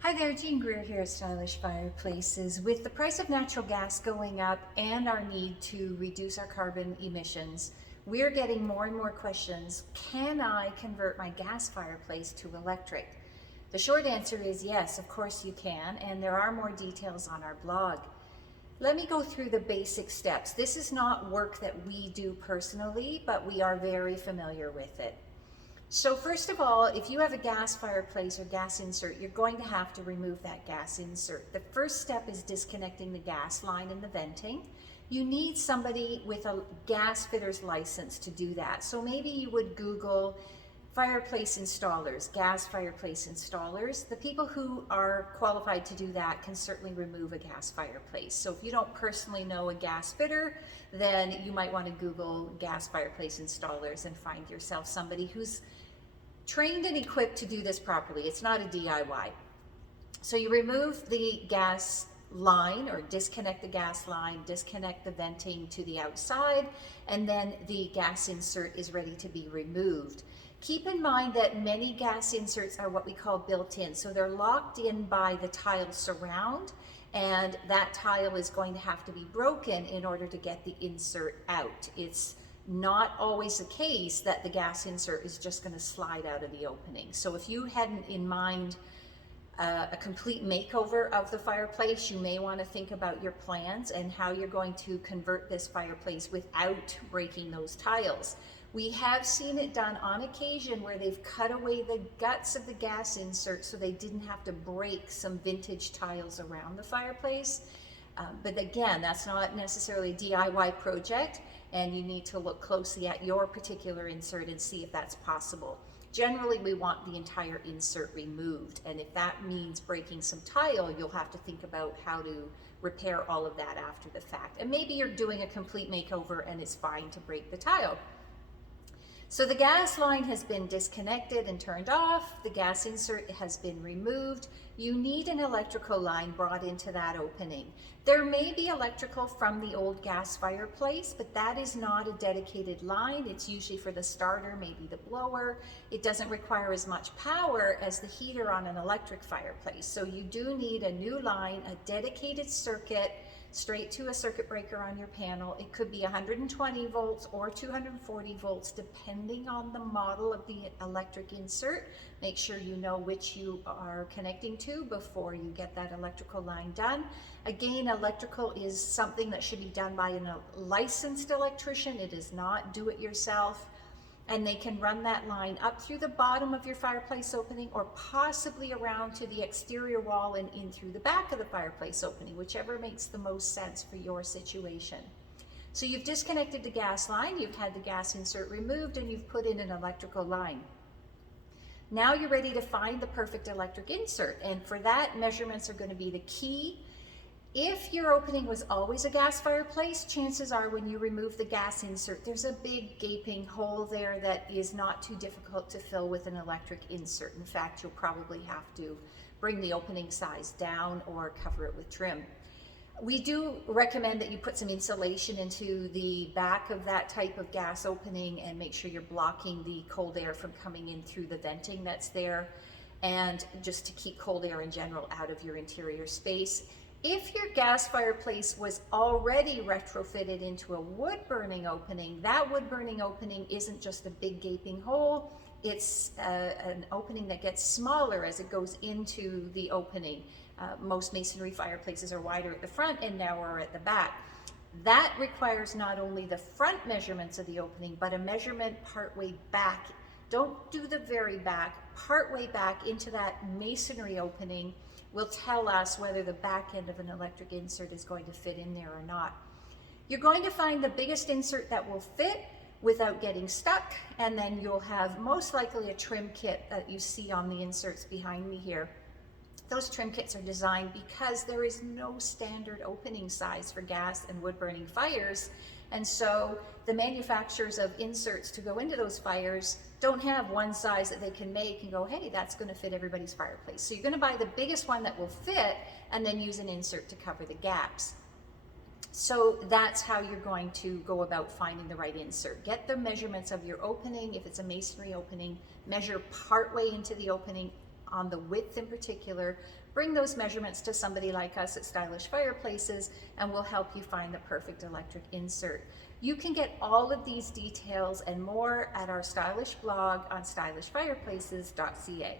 Hi there, Jean Greer here at Stylish Fireplaces. With the price of natural gas going up and our need to reduce our carbon emissions, we're getting more and more questions. Can I convert my gas fireplace to electric? The short answer is yes, of course you can, and there are more details on our blog. Let me go through the basic steps. This is not work that we do personally, but we are very familiar with it. So first of all, if you have a gas fireplace or gas insert, you're going to have to remove that gas insert. The first step is disconnecting the gas line and the venting. You need somebody with a gas fitter's license to do that. So maybe you would Google fireplace installers, gas fireplace installers. The people who are qualified to do that can certainly remove a gas fireplace. So if you don't personally know a gas fitter, then you might want to Google gas fireplace installers and find yourself somebody who's trained and equipped to do this properly. It's not a DIY. So you remove the gas line or disconnect the gas line, disconnect the venting to the outside, and then the gas insert is ready to be removed. Keep in mind that many gas inserts are what we call built-in. So they're locked in by the tile surround, and that tile is going to have to be broken in order to get the insert out. It's not always the case that the gas insert is just going to slide out of the opening. So if you hadn't in mind a complete makeover of the fireplace, you may want to think about your plans and how you're going to convert this fireplace without breaking those tiles. We have seen it done on occasion where they've cut away the guts of the gas insert so they didn't have to break some vintage tiles around the fireplace. But again, that's not necessarily a DIY project, and you need to look closely at your particular insert and see if that's possible. Generally, we want the entire insert removed, and if that means breaking some tile, you'll have to think about how to repair all of that after the fact. And maybe you're doing a complete makeover and it's fine to break the tile. So the gas line has been disconnected and turned off. The gas insert has been removed. You need an electrical line brought into that opening. There may be electrical from the old gas fireplace, but that is not a dedicated line. It's usually for the starter, maybe the blower. It doesn't require as much power as the heater on an electric fireplace. So you do need a new line, a dedicated circuit, straight to a circuit breaker on your panel. It could be 120 volts or 240 volts depending on the model of the electric insert. Make sure you know which you are connecting to before you get that electrical line done. Again, electrical is something that should be done by a licensed electrician. It is not do it yourself. And they can run that line up through the bottom of your fireplace opening or possibly around to the exterior wall and in through the back of the fireplace opening, whichever makes the most sense for your situation. So you've disconnected the gas line, you've had the gas insert removed, and you've put in an electrical line. Now you're ready to find the perfect electric insert, and for that, measurements are going to be the key. If your opening was always a gas fireplace, chances are when you remove the gas insert, there's a big gaping hole there that is not too difficult to fill with an electric insert. In fact, you'll probably have to bring the opening size down or cover it with trim. We do recommend that you put some insulation into the back of that type of gas opening and make sure you're blocking the cold air from coming in through the venting that's there, and just to keep cold air in general out of your interior space. If your gas fireplace was already retrofitted into a wood burning opening, that wood burning opening isn't just a big gaping hole, it's an opening that gets smaller as it goes into the opening. Most masonry fireplaces are wider at the front and narrower at the back. That requires not only the front measurements of the opening, but a measurement partway back. Don't do the very back, partway back into that masonry opening will tell us whether the back end of an electric insert is going to fit in there or not. You're going to find the biggest insert that will fit without getting stuck, and then you'll have most likely a trim kit that you see on the inserts behind me here. Those trim kits are designed because there is no standard opening size for gas and wood burning fires, and so the manufacturers of inserts to go into those fires don't have one size that they can make and go, hey, that's going to fit everybody's fireplace. So you're going to buy the biggest one that will fit and then use an insert to cover the gaps. So that's how you're going to go about finding the right insert. Get the measurements of your opening. If it's a masonry opening, measure partway into the opening on the width in particular, bring those measurements to somebody like us at Stylish Fireplaces, and we'll help you find the perfect electric insert. You can get all of these details and more at our stylish blog on stylishfireplaces.ca.